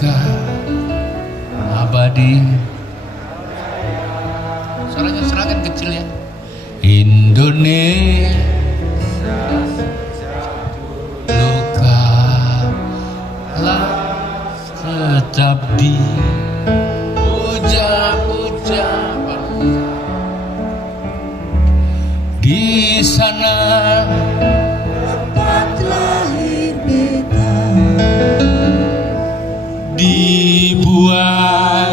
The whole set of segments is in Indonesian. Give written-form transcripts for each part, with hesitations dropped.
pusaka abadi. Suaranya Seragen kecil ya. Indonesia luka tetap dipuja-puja di sana tempat lahir beta dibuat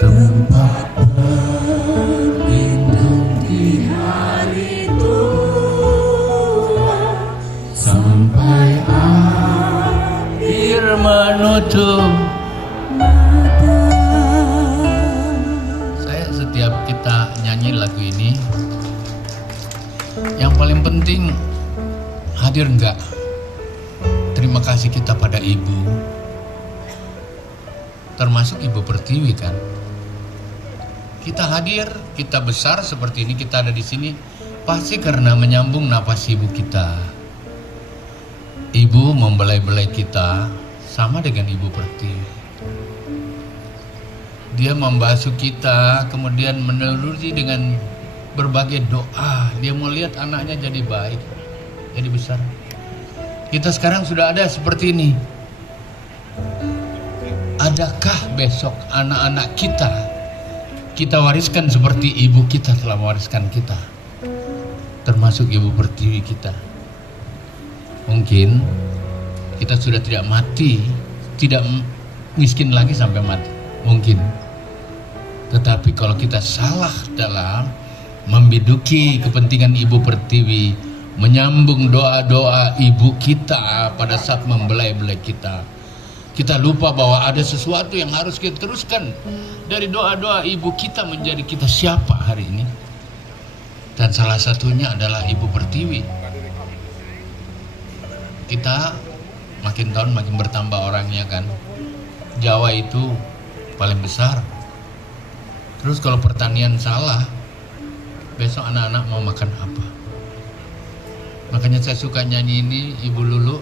tempat berlindung di hari tua sampai akhir menutup mata. Saya setiap kita nyanyi lagu ini, yang paling penting hadir enggak? Terima kasih kita pada Ibu, termasuk Ibu Pertiwi kan. Kita hadir, kita besar seperti ini, kita ada di sini pasti karena menyambung napas ibu kita. Ibu membelai-belai kita sama dengan Ibu Pertiwi. Dia membasuh kita, kemudian menelusuri dengan berbagai doa. Dia mau lihat anaknya jadi baik, jadi besar. Kita sekarang sudah ada seperti ini. Adakah besok anak-anak kita wariskan seperti ibu kita telah mewariskan kita, termasuk Ibu Pertiwi kita? Mungkin kita sudah tidak mati, tidak miskin lagi sampai mati, mungkin. Tetapi kalau kita salah dalam membiduki kepentingan Ibu Pertiwi, menyambung doa-doa ibu kita pada saat membelai-belai kita lupa bahwa ada sesuatu yang harus kita teruskan dari doa-doa ibu kita menjadi kita siapa hari ini. Dan salah satunya adalah Ibu Pertiwi. Kita makin tahun makin bertambah orangnya kan. Jawa itu paling besar. Terus kalau pertanian salah, besok anak-anak mau makan apa? Makanya saya suka nyanyi ini Ibu Lulu,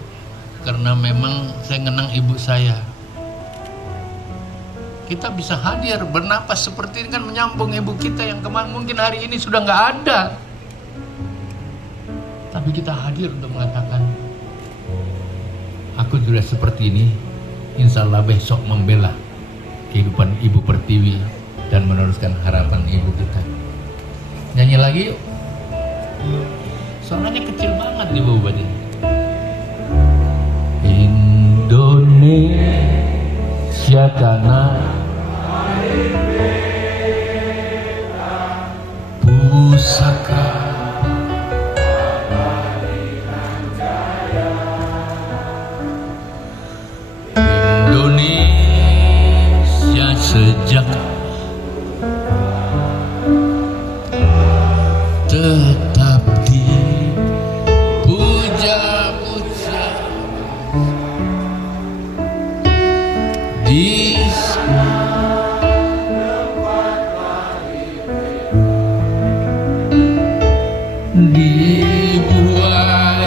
karena memang saya ngenang ibu saya. Kita bisa hadir bernapas seperti ini kan menyambung ibu kita yang kemarin mungkin hari ini sudah nggak ada. Tapi kita hadir untuk mengatakan, aku sudah seperti ini, insya Allah besok membela kehidupan Ibu Pertiwi dan meneruskan harapan ibu kita. Nyanyi lagi yuk. Suaranya kecil banget nih Bu Badi. Indonesia tanah pusaka Indonesia sejak tetap dipuja-puja di dibuat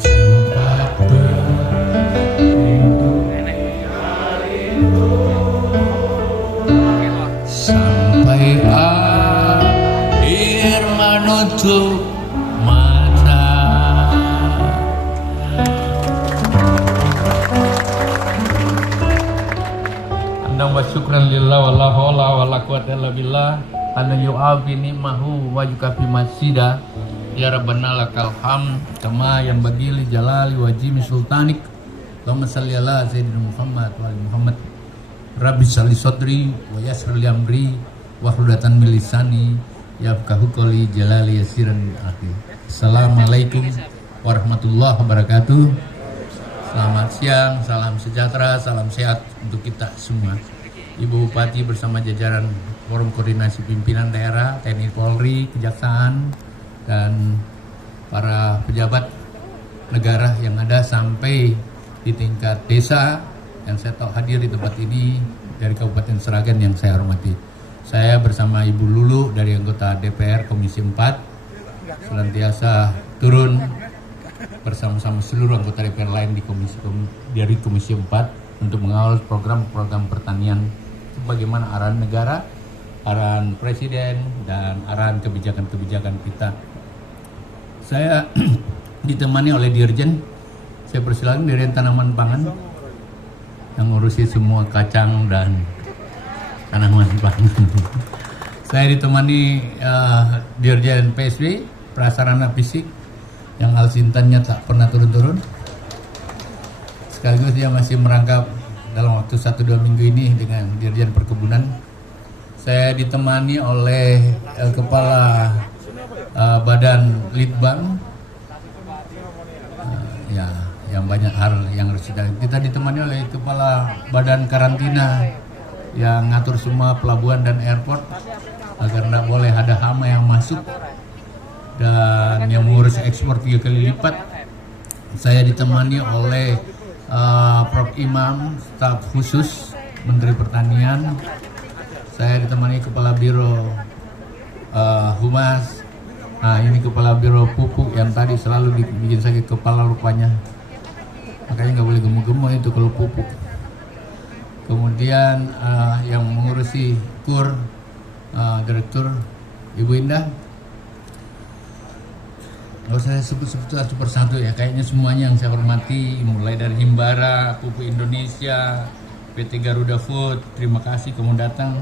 tempat berlindung sampai akhir menutup mata. Wa syukran lillah wala haula wala quwwata illa billah ana yu'afi ni'mahu wa yukafi masjida ya rabbana lakal hamd kama yang bagili jalali wajimi sultanik. Allahumma shalli ala sayyidina Muhammad wa ali Muhammad. Rabbi shalli sadri wa yassir li amri wa hludatan min lisani yafqahu qawli jalali yasiran akhir. Assalamualaikum warahmatullahi wabarakatuh. Selamat siang, salam sejahtera, salam sehat untuk kita semua. Ibu Bupati bersama jajaran Forum Koordinasi Pimpinan Daerah, TNI Polri, Kejaksaan, dan para pejabat negara yang ada sampai di tingkat desa yang saya tahu hadir di tempat ini dari Kabupaten Seragen yang saya hormati. Saya bersama Ibu Lulu dari anggota DPR Komisi 4 senantiasa turun bersama-sama seluruh anggota DPR lain dari Komisi 4 untuk mengawal program-program pertanian bagaimana arahan negara, arahan Presiden, dan arahan kebijakan-kebijakan kita. Saya ditemani oleh Dirjen, saya persilakan Dirjen Tanaman Pangan yang ngurusi semua kacang dan tanaman pangan. Saya ditemani Dirjen PSB, Prasarana Fisik, yang alsintannya tak pernah turun-turun. Sekaligus dia masih merangkap dalam waktu 1-2 minggu ini dengan Dirjen Perkebunan. Saya ditemani oleh Kepala Badan Litbang, yang banyak hal yang harus kita ditemani oleh Kepala Badan Karantina yang ngatur semua pelabuhan dan airport agar tidak boleh ada hama yang masuk, dan yang mengurus ekspor 3 kali lipat. Saya ditemani oleh Prof. Imam, staf khusus Menteri Pertanian. Saya ditemani Kepala Biro Humas. Nah, ini Kepala Biro Pupuk yang tadi selalu bikin sakit kepala rupanya. Makanya nggak boleh gemuk-gemuk itu kalau pupuk. Kemudian yang mengurusi KUR, Direktur Ibu Indah. Kalau saya sebut satu persatu ya, kayaknya semuanya yang saya hormati, mulai dari Himbara, Pupuk Indonesia, PT Garuda Food, terima kasih kamu datang,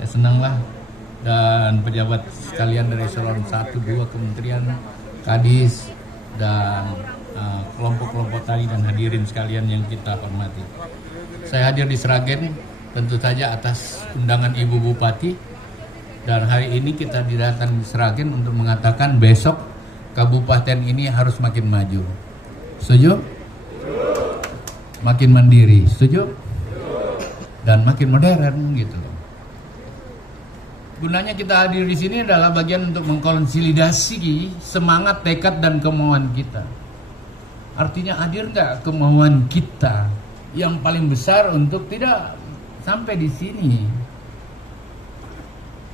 saya senang lah. Dan pejabat sekalian dari eselon 1-2 Kementerian, Kadis, dan kelompok-kelompok tadi dan hadirin sekalian yang kita hormati. Saya hadir di Sragen tentu saja atas undangan Ibu Bupati, dan hari ini kita datang di Sragen untuk mengatakan besok kabupaten ini harus makin maju. Setuju? Makin mandiri, setuju? Dan makin modern gitu. Gunanya kita hadir di sini adalah bagian untuk mengkonsolidasi semangat, tekad, dan kemauan kita. Artinya hadir nggak kemauan kita yang paling besar untuk tidak sampai di sini.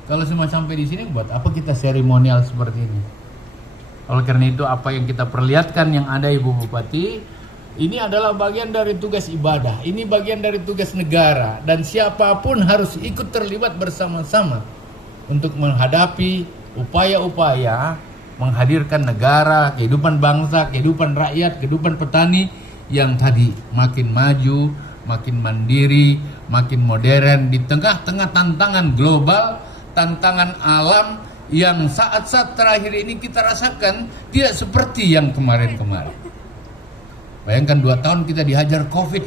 Kalau semua sampai di sini, buat apa kita seremonial seperti ini? Oleh karena itu, apa yang kita perlihatkan yang ada Ibu Bupati, ini adalah bagian dari tugas ibadah, ini bagian dari tugas negara, dan siapapun harus ikut terlibat bersama-sama untuk menghadapi upaya-upaya menghadirkan negara, kehidupan bangsa, kehidupan rakyat, kehidupan petani yang tadi makin maju, makin mandiri, makin modern di tengah-tengah tantangan global, tantangan alam yang saat-saat terakhir ini kita rasakan tidak seperti yang kemarin-kemarin. Bayangkan 2 tahun kita dihajar COVID,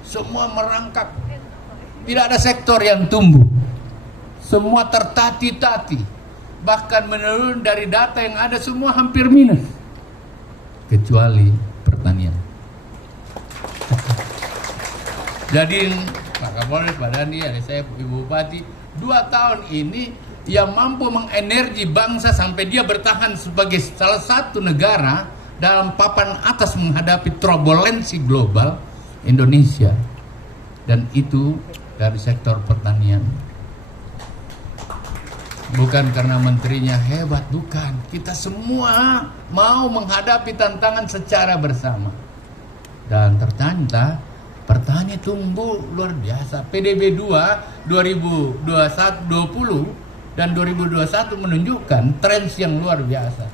semua merangkak, tidak ada sektor yang tumbuh, semua tertati-tati, bahkan menurun dari data yang ada semua hampir minus, kecuali pertanian. Jadi Pak Kapolres, Pak Dandi, ada saya Ibu Bupati, 2 tahun ini yang mampu mengenergi bangsa sampai dia bertahan sebagai salah satu negara dalam papan atas menghadapi turbulensi global, Indonesia. Dan itu dari sektor pertanian. Bukan karena menterinya hebat, bukan. Kita semua mau menghadapi tantangan secara bersama. Dan ternyata pertanian tumbuh luar biasa. PDB 2 2021-20 dan 2021 menunjukkan tren yang luar biasa.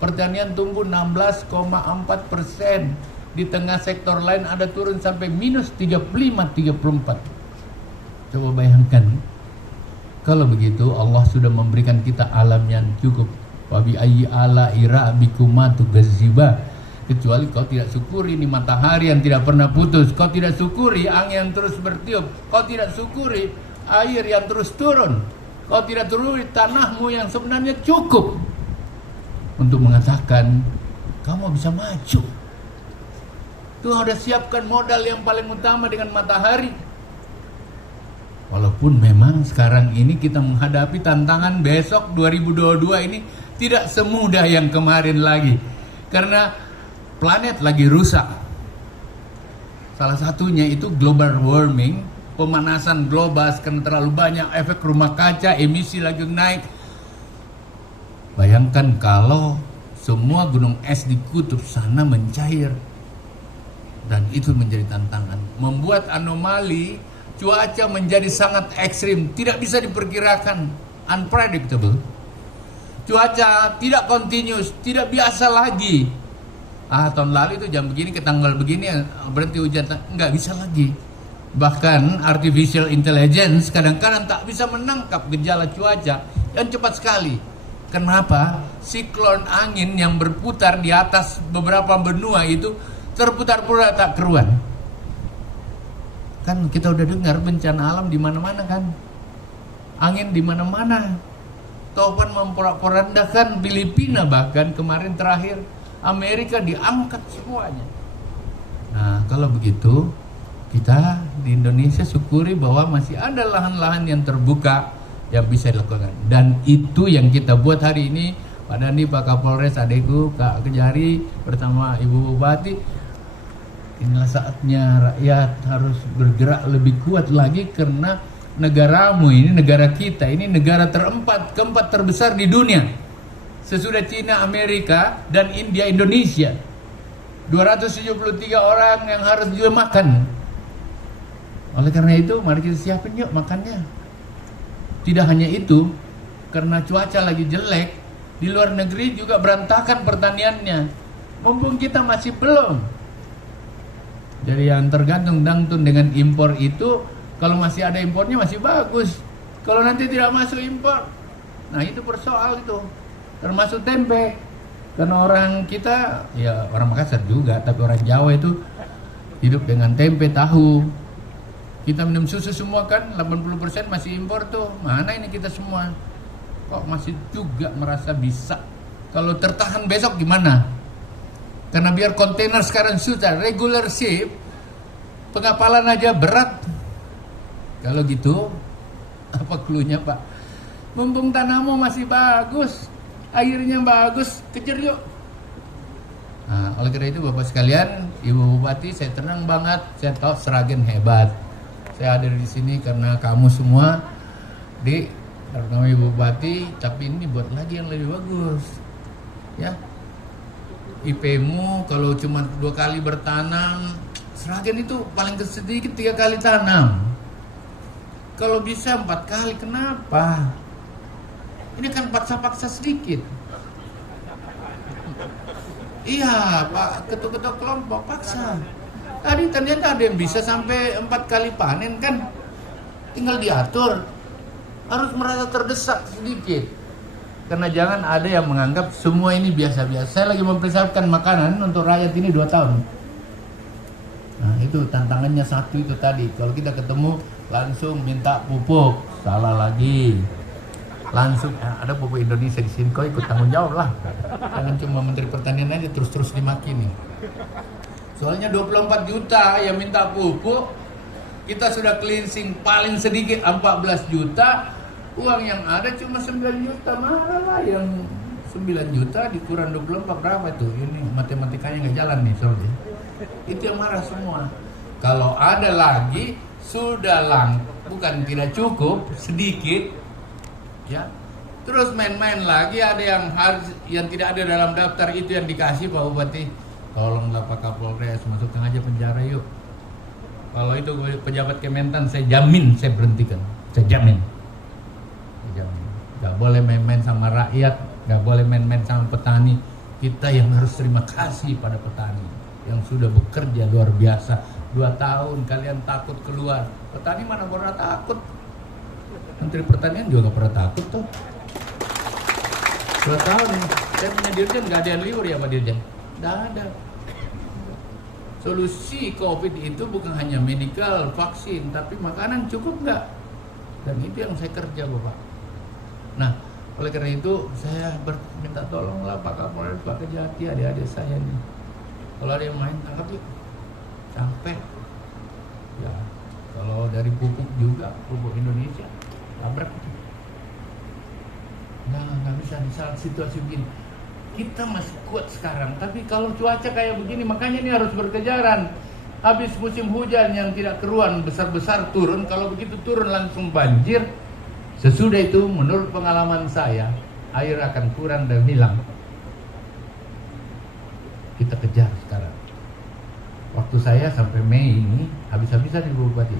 Pertanian tumbuh 16,4%. Di tengah sektor lain ada turun sampai minus 35-34. Coba bayangkan. Kalau begitu Allah sudah memberikan kita alam yang cukup. Wabi ayyi ala ira bikumatu gaziba. Kecuali kau tidak syukuri ini matahari yang tidak pernah putus, kau tidak syukuri angin yang terus bertiup, kau tidak syukuri air yang terus turun, kau tidak syukuri tanahmu yang sebenarnya cukup untuk mengatakan kamu bisa maju. Tuhan sudah siapkan modal yang paling utama dengan matahari. Walaupun memang sekarang ini kita menghadapi tantangan besok 2022 ini tidak semudah yang kemarin lagi. Karena planet lagi rusak. Salah satunya itu global warming pemanasan global karena terlalu banyak efek rumah kaca, emisi lagi naik. Bayangkan kalau semua gunung es di kutub sana mencair, dan itu menjadi tantangan, membuat anomali cuaca menjadi sangat ekstrim, tidak bisa diperkirakan, unpredictable. Cuaca tidak continuous, tidak biasa lagi. Tahun lalu itu jam begini ke tanggal begini berhenti hujan, nggak bisa lagi. Bahkan artificial intelligence kadang-kadang tak bisa menangkap gejala cuaca yang cepat sekali. Kenapa? Siklon angin yang berputar di atas beberapa benua itu terputar-putar tak keruan. Kan kita udah dengar bencana alam di mana-mana kan, angin di mana-mana. Topan memporak-porandakan Filipina, bahkan kemarin terakhir Amerika diangkat semuanya. Nah, kalau begitu kita di Indonesia syukuri bahwa masih ada lahan-lahan yang terbuka yang bisa dilakukan. Dan itu yang kita buat hari ini. Pak Dandi, Pak Kapolres, adikku, Kak Kejari bersama Ibu Bupati. Inilah saatnya rakyat harus bergerak lebih kuat lagi, karena negaramu ini, negara kita ini negara keempat terbesar di dunia. Sesudah Cina, Amerika, dan India, Indonesia. 273 orang yang harus juga makan. Oleh karena itu, mari kita siapin yuk makannya. Tidak hanya itu, karena cuaca lagi jelek, di luar negeri juga berantakan pertaniannya. Mumpung kita masih belum. Jadi yang tergantung dangtun dengan impor itu, kalau masih ada impornya masih bagus. Kalau nanti tidak masuk impor, nah itu persoal itu. Termasuk tempe. Karena orang kita, ya orang Makassar juga, tapi orang Jawa itu hidup dengan tempe, tahu. Kita minum susu semua kan, 80% masih impor tuh. Mana ini kita semua? Kok masih juga merasa bisa? Kalau tertahan besok gimana? Karena biar kontainer sekarang sudah regular ship, pengapalan aja berat. Kalau gitu, apa cluenya Pak? Mumpung tanahmu masih bagus, airnya bagus, kejar yuk. Nah, oleh karena itu Bapak sekalian, Ibu Bupati, saya tenang banget. Saya tahu Sragen hebat. Saya hadir di sini karena kamu semua, terutama Ibu Bupati, tapi ini buat lagi yang lebih bagus. Ya, IP-mu kalau cuma 2 kali bertanam, Sragen itu paling sedikit 3 kali tanam. Kalau bisa 4 kali, kenapa? Ini kan paksa-paksa sedikit. Iya, Pak ketua-ketua kelompok paksa. Tadi ternyata ada yang bisa sampai 4 kali panen kan. Tinggal diatur. Harus merasa terdesak sedikit. Karena jangan ada yang menganggap semua ini biasa-biasa. Saya lagi mempersiapkan makanan untuk rakyat ini 2 tahun. Nah, itu tantangannya satu itu tadi. Kalau kita ketemu langsung minta pupuk, salah lagi. Langsung ada pupuk Indonesia di sini, kau ikut tanggung jawab lah. Jangan cuma Menteri Pertanian aja terus-terus dimaki nih. Soalnya 24 juta yang minta pupuk, kita sudah cleansing paling sedikit 14 juta, uang yang ada cuma 9 juta. Marah lah yang 9 juta dikurang 24 berapa itu? Ini matematikanya nggak jalan nih soalnya. Itu yang marah semua. Kalau ada lagi sudah bukan tidak cukup, sedikit. Ya, terus main-main lagi, ada yang tidak ada dalam daftar itu yang dikasih Pak Bupati. Tolonglah Pak Kapolres, masukkan aja penjara yuk. Kalau itu pejabat Kementan, saya jamin saya berhentikan. Saya jamin. Gak boleh main-main sama rakyat, gak boleh main-main sama petani. Kita yang harus terima kasih pada petani yang sudah bekerja luar biasa. 2 tahun kalian takut keluar. Petani mana pernah takut? Menteri Pertanian juga gak pernah takut tuh. 2 tahun, saya punya dirjen gak ada yang libur ya Pak Dirjen? Gak ada. Solusi COVID itu bukan hanya medical, vaksin, tapi makanan cukup gak? Dan itu yang saya kerja Bapak. Nah, oleh karena itu saya minta tolonglah Pak Kapolres, Pak Kejati, adik-adik saya nih. Kalau ada yang main, tangkap yuk. Capek. Ya, kalau dari pupuk juga, pupuk Indonesia. Tabrak. Nah, nggak bisa di saat situasi begini. Kita masih kuat sekarang, tapi kalau cuaca kayak begini, makanya ini harus berkejaran. Habis musim hujan yang tidak keruan besar-besar turun, kalau begitu turun langsung banjir. Sesudah itu menurut pengalaman saya, air akan kurang dan hilang. Kita kejar sekarang. Waktu saya sampai Mei ini habis-habisan Ibu Bupati.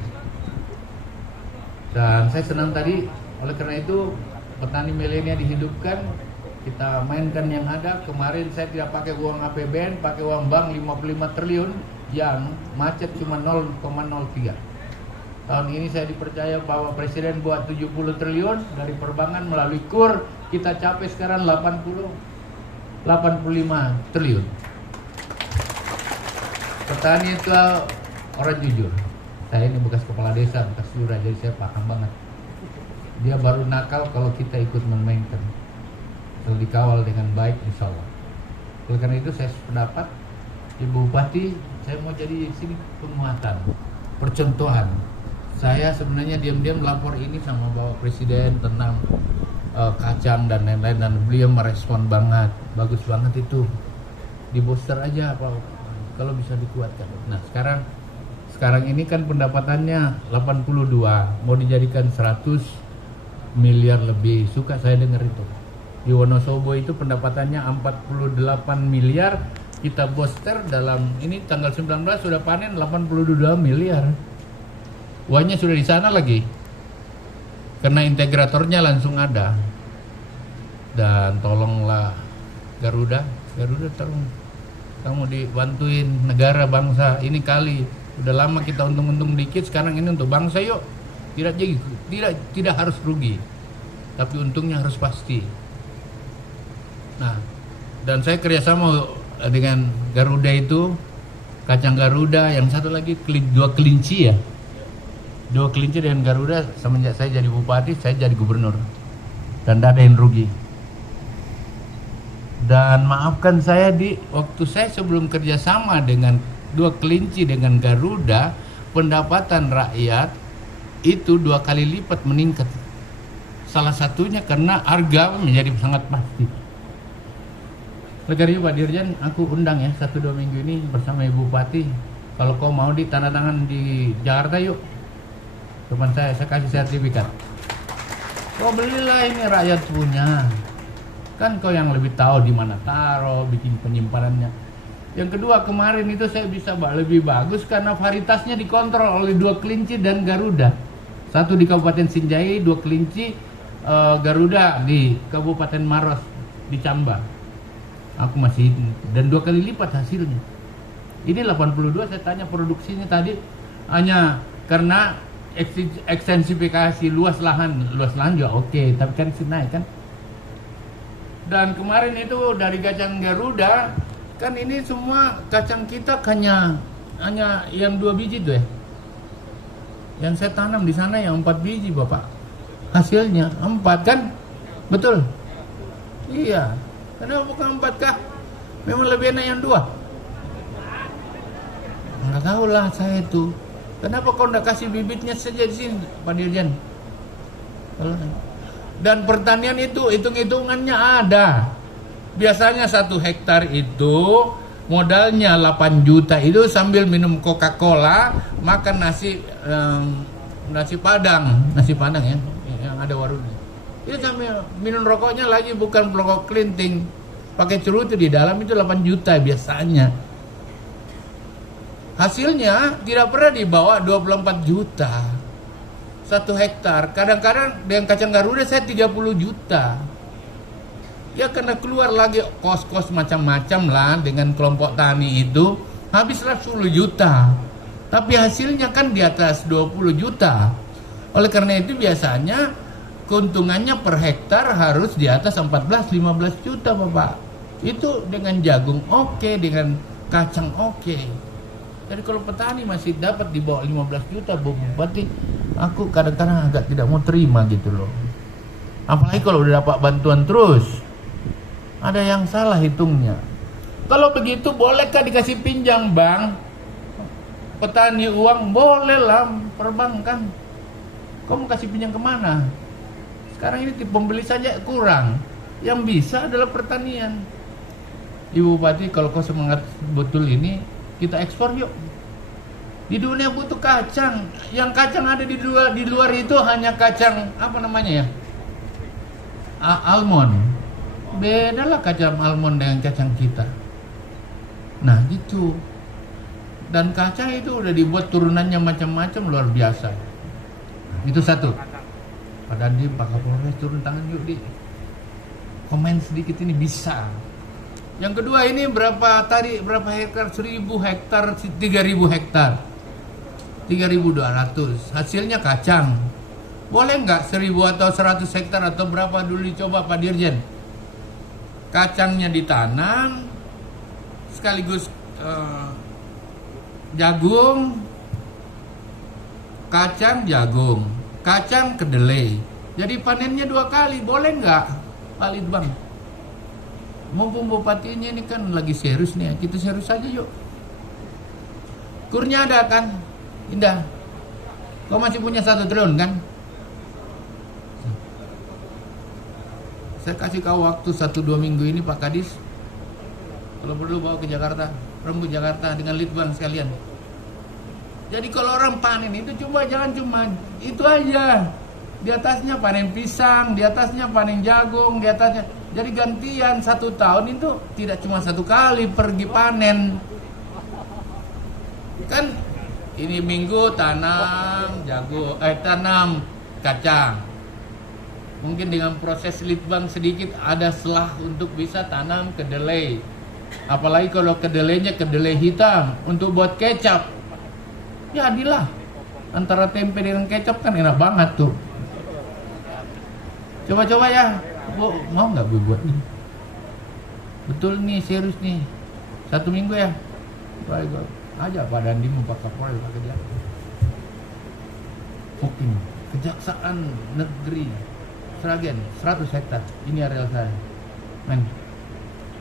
Dan saya senang tadi, oleh karena itu petani milenial dihidupkan, kita mainkan yang ada. Kemarin saya tidak pakai uang APBN, pakai uang bank 55 triliun yang macet cuma 0,03. Tahun ini saya dipercaya bahwa Presiden buat 70 triliun dari perbankan melalui KUR, kita capai sekarang 85 triliun. Petani itu orang jujur. Saya ini bekas kepala desa, bekas lurah, jadi saya paham banget. Dia baru nakal kalau kita ikut memainkan. Kalau dikawal dengan baik, insya Allah. Oleh karena itu saya sependapat, Ibu Bupati, saya mau jadi sini penguatan, percontohan. Saya sebenarnya diam-diam lapor ini sama Bapak Presiden tentang kacang dan lain-lain, dan beliau merespon banget, bagus banget itu. Di booster aja Pak, kalau bisa dikuatkan. Nah sekarang ini kan pendapatannya 82, mau dijadikan 100 miliar lebih. Suka saya dengar itu. Di Wonosobo itu pendapatannya 48 miliar, kita booster dalam ini tanggal 19 sudah panen 82 miliar. Uangnya sudah di sana lagi. Karena integratornya langsung ada. Dan tolonglah Garuda tolong kamu dibantuin negara bangsa ini kali. Udah lama kita untung-untung dikit, sekarang ini untuk bangsa yuk. Tidak harus rugi, tapi untungnya harus pasti. Nah, dan saya kerjasama dengan Garuda itu, kacang Garuda, yang satu lagi dua kelinci dengan Garuda. Semenjak saya jadi bupati, saya jadi gubernur, dan tidak ada yang rugi. Dan maafkan saya, di waktu saya sebelum kerjasama dengan dua kelinci dengan Garuda, pendapatan rakyat itu 2 kali lipat meningkat. Salah satunya karena harga menjadi sangat pasti. Oleh karena itu Pak Dirjen, aku undang ya 1-2 minggu ini bersama Ibu Bupati. Kalau kau mau di tanda tangan di Jakarta yuk. Teman saya kasih sertifikat. Kau belilah, ini rakyat punya. Kan kau yang lebih tahu di mana taruh, bikin penyimpanannya. Yang kedua, kemarin itu saya bisa lebih bagus karena varietasnya dikontrol oleh 2 kelinci dan Garuda. Satu di Kabupaten Sinjai, 2 kelinci, Garuda di Kabupaten Maros di Camba. Aku masih, dan 2 kali lipat hasilnya. Ini 82, saya tanya produksinya tadi hanya karena ekstensifikasi luas lahan juga oke, tapi kan naik kan. Dan kemarin itu dari kacang Garuda, kan ini semua kacang kita hanya yang 2 biji tuh ya. Yang saya tanam di sana yang 4 biji Bapak. Hasilnya 4 kan? Betul? Iya. Kenapa bukan 4 kah? Memang lebih enak yang 2? Enggak tahu lah saya itu. Kenapa kau enggak kasih bibitnya saja di sini Pak Dirjen? Dan pertanian itu hitung-hitungannya ada. Biasanya 1 hektar itu modalnya 8 juta itu sambil minum Coca-Cola, makan nasi padang ya, yang ada warungnya. Itu sambil minum rokoknya lagi, bukan rokok kelinting, pakai cerutu di dalam, itu 8 juta biasanya. Hasilnya tidak pernah di bawah 24 juta. 1 hektar, kadang-kadang dengan kacang Garuda saya 30 juta. Ya karena keluar lagi kos-kos macam-macam lah dengan kelompok tani itu, habislah 10 juta. Tapi hasilnya kan di atas 20 juta. Oleh karena itu biasanya keuntungannya per hektar harus di atas 14-15 juta Bapak. Itu dengan jagung oke, dengan kacang oke. Jadi kalau petani masih dapat di bawah 15 juta, berarti aku kadang-kadang agak tidak mau terima gitu loh. Apalagi kalau udah dapat bantuan terus. Ada yang salah hitungnya. Kalau begitu bolehkah dikasih pinjam bank? Petani uang bolehlah perbankan. Kau mau kasih pinjam kemana? Sekarang ini pembeli saja kurang. Yang bisa adalah pertanian. Ibu Bupati, kalau kau semangat betul ini, kita ekspor yuk. Di dunia butuh kacang. Yang kacang ada di luar itu hanya kacang apa namanya ya? Almond. Bedalah kacang almond dengan kacang kita. Nah gitu. Dan kacang itu udah dibuat turunannya macam-macam luar biasa. Itu satu. Pak Dandi, Pak Kapolres turun tangan yuk di komen sedikit ini bisa. Yang kedua ini berapa hektar? 1000 hektar, 3000 hektar. 3.200. Hasilnya kacang. Boleh nggak 1000 atau 100 hektar atau berapa dulu dicoba Pak Dirjen? Kacangnya ditanam sekaligus jagung, kacang jagung, kacang kedelai. Jadi panennya 2 kali, boleh nggak Pak Litbang? Mumpung bupatinya ini kan lagi serius nih, kita serius aja yuk. Kurnya ada kan? Indah. Kau masih punya 1 triliun kan? Saya kasih kau waktu 1-2 minggu ini Pak Kadis. Kalau perlu bawa ke Jakarta, rembut Jakarta dengan Litbang sekalian. Jadi kalau orang panen itu jangan cuma itu aja. Di atasnya panen pisang, di atasnya panen jagung, di atasnya. Jadi gantian 1 tahun itu tidak cuma 1 kali pergi panen. Kan ini minggu tanam jagung, tanam kacang. Mungkin dengan proses Litbang sedikit ada selah untuk bisa tanam kedelai. Apalagi kalau kedelainya kedelai hitam untuk buat kecap. Ya adilah. Antara tempe dengan kecap kan enak banget tuh. Coba-coba ya. Bu, mau nggak Bu buat nih? Betul nih, serius nih. 1 minggu ya. Baik. Aja Pak Dandi mau Pak Kapolres Pak kerja. Booking Kejaksaan Negeri Sragen 100 hektar. Ini areal saya. Men.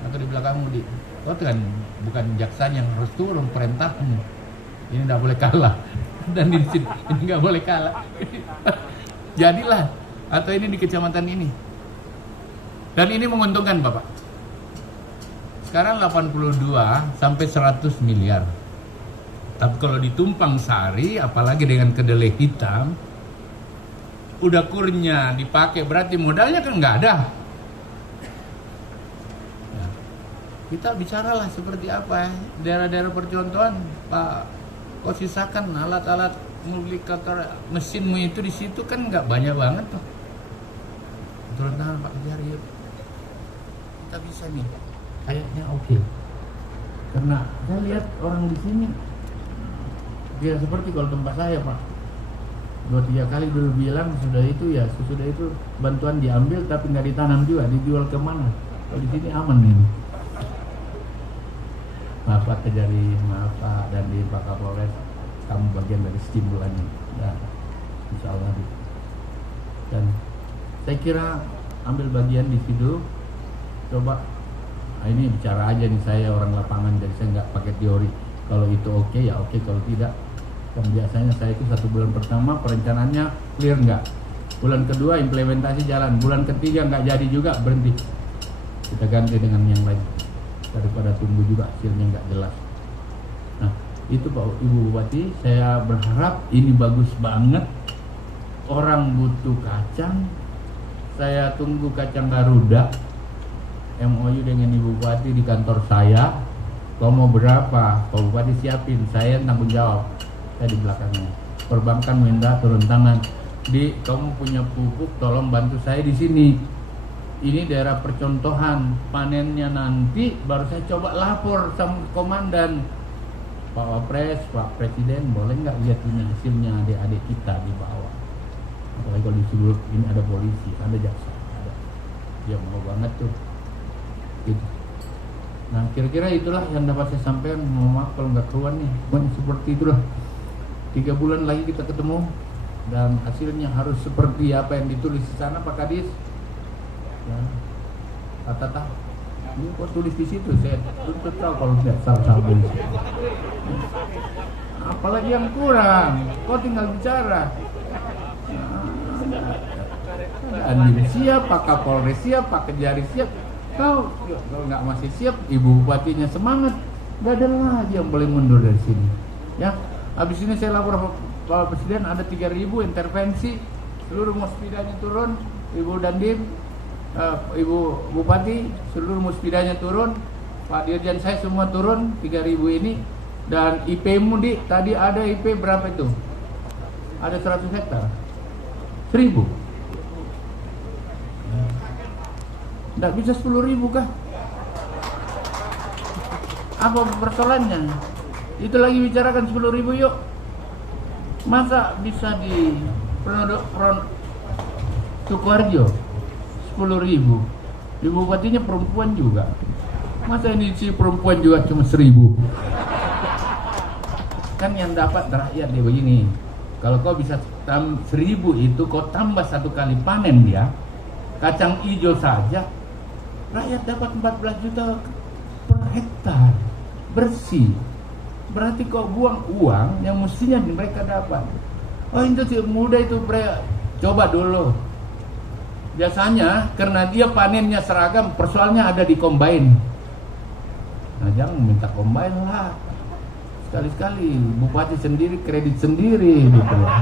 Atau di belakangmu di. Kau kan bukan jaksa yang harus turun perintahmu. Ini tidak boleh kalah. Dan di sini ini nggak boleh kalah. Jadilah. Atau ini di kecamatan ini. Dan ini menguntungkan Bapak. Sekarang 82 sampai 100 miliar. Tapi kalau ditumpang sari, apalagi dengan kedelai hitam, udah kurnya dipakai, berarti modalnya kan nggak ada. Nah, kita bicaralah seperti apa ya, daerah-daerah percontohan, Pak. Kau sisakan alat-alat multiplikator mesinmu itu di situ kan nggak banyak banget tuh. Turun tangan Pak Kejari, kita bisa nih, kayaknya oke. Karena saya lihat orang di sini. Ya seperti kalau tempat saya Pak 2-3 kali dulu bilang sudah itu bantuan diambil tapi nggak ditanam juga, dijual kemana? Kalau di sini aman ini. Maaf Pak Kejari, maaf Pak dan di Pak Kapolres, kamu bagian dari stimulannya. Ya, insya Allah. Dan saya kira ambil bagian di situ. Coba, ini bicara aja nih, saya orang lapangan jadi saya nggak pakai teori. Kalau itu oke ya oke, kalau tidak. Dan biasanya saya itu 1 bulan pertama perencanaannya clear nggak, bulan kedua implementasi jalan, bulan ketiga nggak jadi juga berhenti, kita ganti dengan yang lain daripada tunggu juga hasilnya nggak jelas. Nah itu Pak Ibu Bupati, saya berharap ini bagus banget. Orang butuh kacang, saya tunggu kacang Garuda, MOU dengan Ibu Bupati di kantor saya. Kalau mau berapa Pak Bupati siapin, saya tanggung jawab. Saya di belakangnya. Perbankan minta turun tangan. Kamu punya pupuk, tolong bantu saya di sini. Ini daerah percontohan, panennya nanti baru saya coba lapor sama komandan. Pak Wapres, Pak Presiden, boleh nggak lihat ini hasilnya adik-adik kita di bawah? Apalagi kalau di seluruh ini ada polisi, ada jaksa, ada. Ya mau banget tuh. Gitu. Nah kira-kira itulah yang dapat saya sampaikan. Mohon maaf kalau nggak keluar nih. Seperti itulah. 3 bulan lagi kita ketemu dan hasilnya harus seperti apa yang ditulis di sana Pak Kadis. Ya, kata ini kok tulis di situ, saya tuntut tahu kalau tidak salah apalagi yang kurang, kau tinggal bicara. Andin siap, Pak Kapolres siap, Pak Kejari siap. Kau kalau nggak masih siap, Ibu Bupatinya semangat, nggak ada lagi yang boleh mundur dari sini. Ya, Habis ini saya lapor Bapak Presiden, ada 3.000 intervensi, seluruh muspidanya turun, Ibu Dandim, Ibu Bupati, seluruh muspidanya turun, Pak Dirjen saya semua turun, 3.000 ini. Dan IP-mu tadi ada IP berapa itu? Ada 100 hektar, 1.000. Tidak bisa 10.000 kah? Apa persoalannya? Itu lagi bicarakan 10.000 yuk. Masa bisa di Sukoharjo 10.000? Di bupatinya perempuan juga. Masa ini si perempuan juga cuma 1.000? Kan yang dapat rakyat dia begini. Kalau kau bisa 1.000 itu kau tambah 1 kali panen dia, kacang hijau saja, rakyat dapat 14 juta per hektar bersih. Berarti kau buang uang yang mestinya mereka dapat. Oh itu sih muda itu, coba dulu. Biasanya karena dia panennya seragam, persoalannya ada di combine. Nah jangan minta combine lah. Sekali-sekali bupati sendiri, kredit sendiri gitu loh.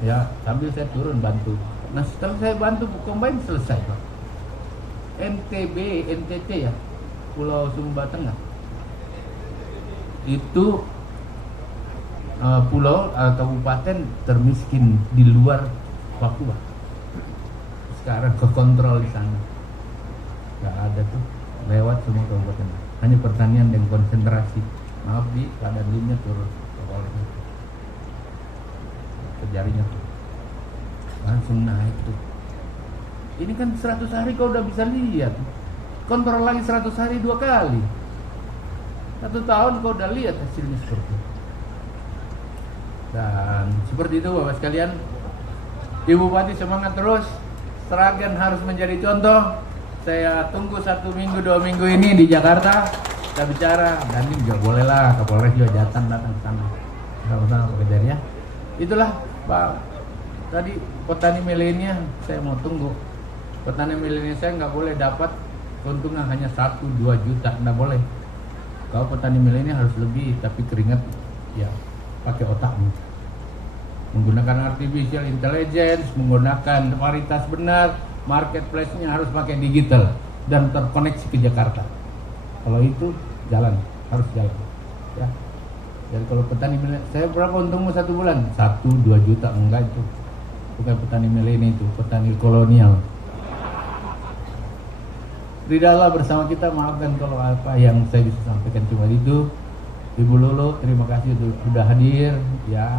Ya sambil saya turun bantu. Nah setelah saya bantu combine selesai Pak. NTT ya, Pulau Sumba Tengah. Itu pulau kabupaten termiskin di luar Papua. Sekarang kekontrol di sana. Gak ada tuh, lewat semua kabupaten. Hanya pertanian dan konsentrasi. Maaf di keadaan dunia turun kejarinya tuh langsung naik tuh. Ini kan 100 hari kau udah bisa lihat. Kontrol lagi 100 hari 2 kali. 1 tahun kau udah lihat hasilnya seperti itu. Dan seperti itu Bapak sekalian, Ibu Bupati semangat terus. Sragen harus menjadi contoh. Saya tunggu 1 minggu 2 minggu ini di Jakarta. Kita bicara, dan ini juga boleh lah, Kapolres juga datang ke sana. Sama-sama Pak Kejar ya. Itulah Pak. Tadi petani milenial saya mau tunggu. Petani milenial saya nggak boleh dapat keuntungan hanya 1-2 juta, nggak boleh. Kalau petani milenial harus lebih, tapi keringat ya pakai otakmu. Menggunakan artificial intelligence, menggunakan varietas benar, marketplace-nya harus pakai digital dan terkoneksi ke Jakarta. Kalau itu jalan, harus jalan. Ya. Jadi kalau petani milenial, saya berapa untungmu 1 bulan? 1-2 juta, enggak itu. Bukan petani milenial itu, petani kolonial. Ridhalah bersama kita, maafkan kalau apa yang saya bisa sampaikan cuma itu. Ibu Lulu, terima kasih sudah hadir ya.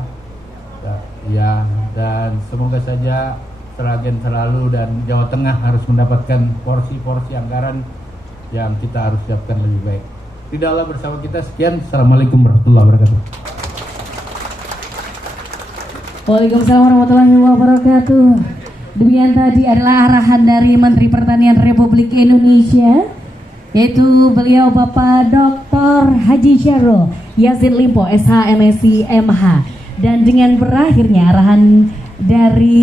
Ya, dan semoga saja Sragen selalu dan Jawa Tengah harus mendapatkan porsi-porsi anggaran yang kita harus siapkan lebih baik. Ridhalah bersama kita. Sekian, Assalamualaikum warahmatullahi wabarakatuh. Waalaikumsalam warahmatullahi wabarakatuh. Demikian tadi adalah arahan dari Menteri Pertanian Republik Indonesia, yaitu beliau Bapak Dr. Haji Syahrul Yassin Limpo, SH, MSc, MH. Dan dengan berakhirnya arahan dari